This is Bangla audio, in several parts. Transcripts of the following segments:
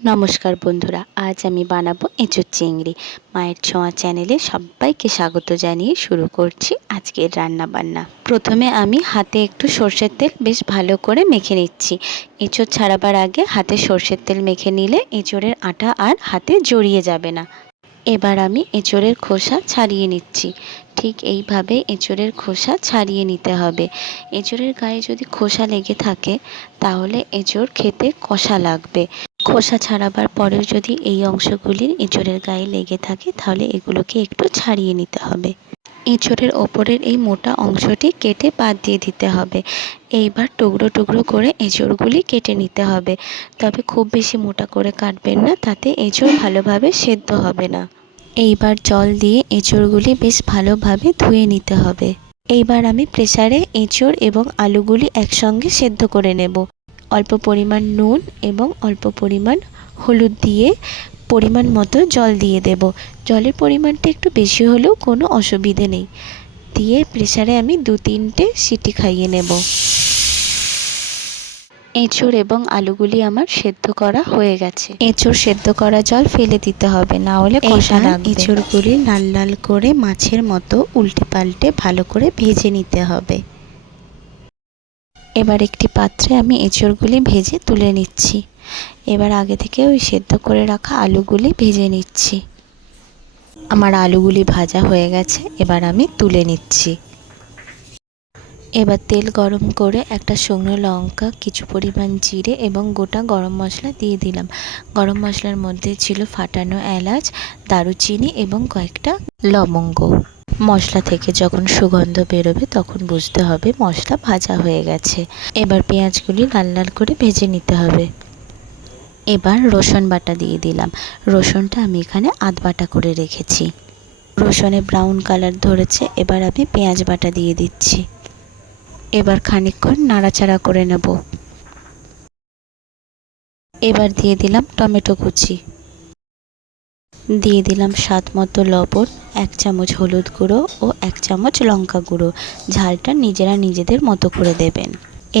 নমস্কার বন্ধুরা, আজ আমি বানাবো এঁচোড় চিংড়ি। মায়ের ছোঁয়া চ্যানেলে সবাইকে স্বাগত জানিয়ে শুরু করছি আজকের রান্নাবান্না। প্রথমে আমি হাতে একটু সর্ষের তেল বেশ ভালো করে মেখে নিচ্ছি। এঁচোড় ছাড়াবার আগে হাতে সর্ষের তেল মেখে নিলে এঁচোড়ের আঠা আর হাতে জড়িয়ে যাবে না। এবার আমি এঁচোড়ের খোসা ছাড়িয়ে নিচ্ছি। ঠিক এইভাবে এঁচোড়ের খোসা ছাড়িয়ে নিতে হবে। এঁচোড়ের গায়ে যদি খোসা লেগে থাকে তাহলে এঁচোড় খেতে কষা লাগবে। খোসা ছাড়াবার পরেও যদি এই অংশগুলি এঁচোড়ের গায়ে লেগে থাকে তাহলে এগুলোকে একটু ছাড়িয়ে নিতে হবে। এঁচোড়ের ওপরের এই মোটা অংশটি কেটে বাদ দিয়ে দিতে হবে। এইবার টুকরো টুকরো করে এঁচোড়গুলি কেটে নিতে হবে, তবে খুব বেশি মোটা করে কাটবেন না, তাতে এঁচোড় ভালোভাবে সেদ্ধ হবে না। এইবার জল দিয়ে এঁচোড়গুলি বেশ ভালোভাবে ধুয়ে নিতে হবে। এইবার আমি প্রেসারে এঁচোড় এবং আলুগুলি একসঙ্গে সেদ্ধ করে নেব। অল্প পরিমাণ নুন এবং অল্প পরিমাণ হলুদ দিয়ে পরিমাণ মতো জল দিয়ে দেব। জলের পরিমাণটা একটু বেশি হলেও কোনো অসুবিধে নেই। দিয়ে প্রেসারে আমি 2-3টে সিটি খাইয়ে নেব। এঁচোড় এবং আলুগুলি আমার সেদ্ধ করা হয়ে গেছে। এঁচোড় সেদ্ধ করা জল ফেলে দিতে হবে, না হলে কষা লাগবে। এঁচোড়গুলি লাল লাল করে মাছের মতো উল্টে পাল্টে ভালো করে ভেজে নিতে হবে। এবার একটি পাত্রে আমি এঁচোড়গুলি ভেজে তুলে নিচ্ছি। এবার আগে থেকে ওই সেদ্ধ করে রাখা আলুগুলি ভেজে নিচ্ছি। আমার আলুগুলি ভাজা হয়ে গেছে, এবার আমি তুলে নিচ্ছি। এবার তেল গরম করে একটা শুকনো লঙ্কা, কিছু পরিমাণ জিরে এবং গোটা গরম মশলা দিয়ে দিলাম। গরম মশলার মধ্যে ছিল ফাটানো এলাচ, দারুচিনি এবং কয়েকটা লবঙ্গ। মশলা থেকে যখন সুগন্ধ বেরোবে তখন বুঝতে হবে মশলা ভাজা হয়ে গেছে। এবার পেঁয়াজগুলি লাল লাল করে ভেজে নিতে হবে। এবার রসুন বাটা দিয়ে দিলাম। রসুনটা আমি এখানে আধ বাটা করে রেখেছি। রসুনে ব্রাউন কালার ধরেছে, এবার আমি পেঁয়াজ বাটা দিয়ে দিচ্ছি। এবার খানিকক্ষণ নাড়াচাড়া করে নেব। এবার দিয়ে দিলাম টমেটো কুচি, দিয়ে দিলাম স্বাদ মতো লবণ, 1 চামচ হলুদ গুঁড়ো ও 1 চামচ লঙ্কা গুঁড়ো। ঝালটা নিজেরা নিজেদের মতো করে দেবেন।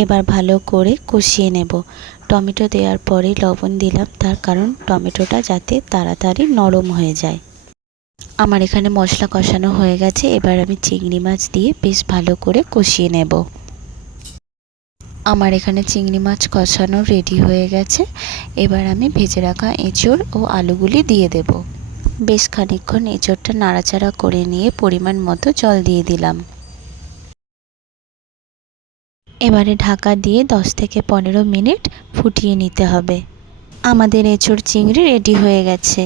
এবার ভালো করে কষিয়ে নেব। টমেটো দেওয়ার পরে লবণ দিলাম, তার কারণ টমেটোটা যাতে তাড়াতাড়ি নরম হয়ে যায়। আমার এখানে মশলা কষানো হয়ে গেছে। এবার আমি চিংড়ি মাছ দিয়ে বেশ ভালো করে কষিয়ে নেব। আমার এখানে চিংড়ি মাছ কষানো রেডি হয়ে গেছে। এবার আমি ভেজে রাখা এঁচোড় ও আলুগুলি দিয়ে দেব। বেশ খানিকক্ষণ এঁচোড়টা নাড়াচাড়া করে নিয়ে পরিমাণ মতো জল দিয়ে দিলাম। এবারে ঢাকা দিয়ে 10 থেকে 15 মিনিট ফুটিয়ে নিতে হবে। আমাদের এঁচোড় চিংড়ি রেডি হয়ে গেছে।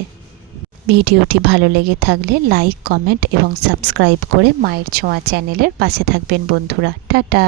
ভিডিওটি ভালো লেগে থাকলে লাইক, কমেন্ট এবং সাবস্ক্রাইব করে মায়ের ছোঁয়া চ্যানেলের পাশে থাকবেন বন্ধুরা। টাটা।